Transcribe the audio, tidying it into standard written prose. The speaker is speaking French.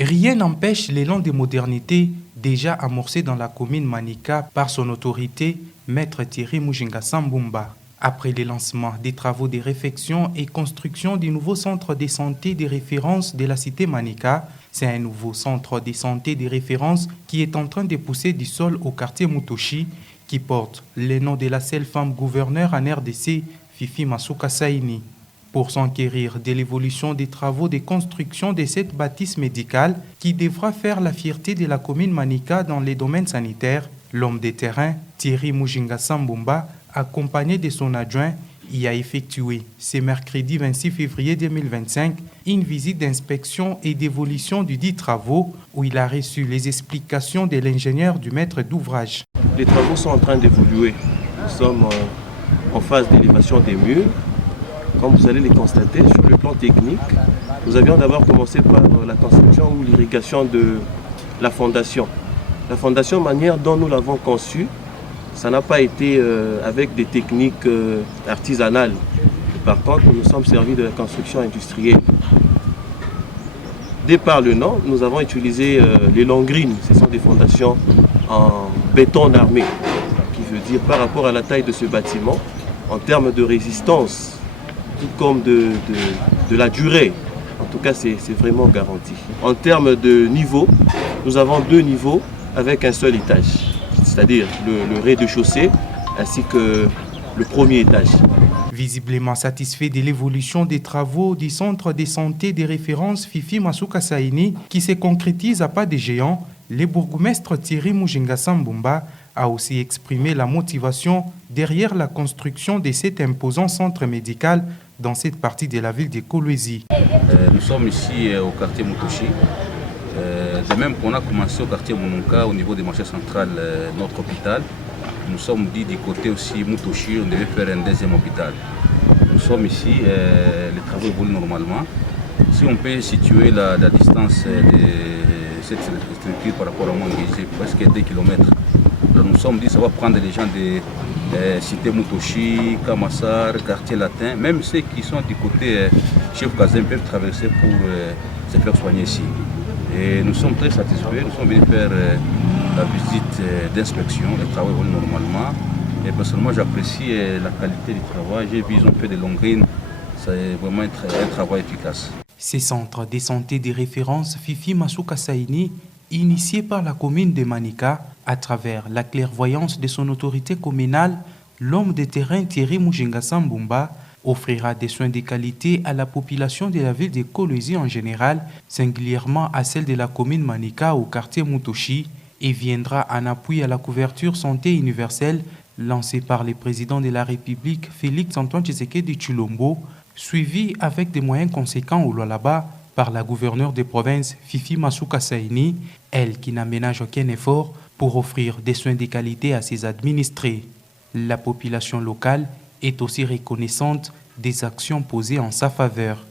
Rien n'empêche l'élan des modernités déjà amorcé dans la commune Manika par son autorité, Maître Thierry Mujinga Sambumba. Après le lancement des travaux de réfection et construction du nouveau centre de santé de référence de la cité Manika, c'est un nouveau centre de santé de référence qui est en train de pousser du sol au quartier Mutoshi, qui porte le nom de la seule femme gouverneure en RDC, Fifi Masuka Saini. Pour s'enquérir de l'évolution des travaux de construction de cette bâtisse médicale qui devra faire la fierté de la commune Manika dans les domaines sanitaires, l'homme de terrain, Thierry Mujinga Sambumba, accompagné de son adjoint, y a effectué ce mercredi 26 février 2025 une visite d'inspection et d'évolution du dit travaux où il a reçu les explications de l'ingénieur du maître d'ouvrage. Les travaux sont en train d'évoluer. Nous sommes en phase d'élévation des murs. Comme vous allez les constater, sur le plan technique, nous avions d'abord commencé par la construction ou l'irrigation de la fondation. La fondation, manière dont nous l'avons conçue, ça n'a pas été avec des techniques artisanales. Par contre, nous nous sommes servis de la construction industrielle. Dès par le nom, nous avons utilisé les longrines. Ce sont des fondations en béton armé, qui veut dire par rapport à la taille de ce bâtiment, en termes de résistance, tout comme de la durée. En tout cas, c'est vraiment garanti. En termes de niveau, nous avons 2 niveaux avec un seul étage, c'est-à-dire le rez-de-chaussée ainsi que le premier étage. Visiblement satisfait de l'évolution des travaux du centre de santé de référence Fifi Masuka Saini qui se concrétise à pas de géant, le bourgmestre Thierry Mujinga Sambumba a aussi exprimé la motivation derrière la construction de cet imposant centre médical dans cette partie de la ville de Kolwezi. Nous sommes ici au quartier Mutoshi. De même qu'on a commencé au quartier Mononka au niveau des marchés centrales, notre hôpital. Nous sommes dit du côté aussi Mutoshi, on devait faire un deuxième hôpital. Nous sommes ici, les travaux évoluent normalement. Si on peut situer la distance de cette structure par rapport à Mangézé, presque 2 km. Nous sommes dit que ça va prendre les gens de cité Mutoshi, Kamassar, quartier latin, même ceux qui sont du côté Chef Kazem peuvent traverser pour se faire soigner ici. Et nous sommes très satisfaits, nous sommes venus faire la visite d'inspection, les travaux évoluent normalement. Et personnellement j'apprécie la qualité du travail, j'ai vu qu'ils ont fait des longrines, c'est vraiment un travail efficace. Ces centres de santé de référence Fifi Masuka Saini, initié par la commune de Manika, à travers la clairvoyance de son autorité communale, l'homme de terrain Thierry Mujinga Sambumba offrira des soins de qualité à la population de la ville de Kolwezi en général, singulièrement à celle de la commune Manika au quartier Mutoshi, et viendra en appui à la couverture santé universelle lancée par le président de la République Félix-Antoine Tshisekedi Tshilombo, suivi avec des moyens conséquents au Lualaba par la gouverneure des provinces Fifi Masuka Saini, elle qui n'aménage aucun effort pour offrir des soins de qualité à ses administrés. La population locale est aussi reconnaissante des actions posées en sa faveur.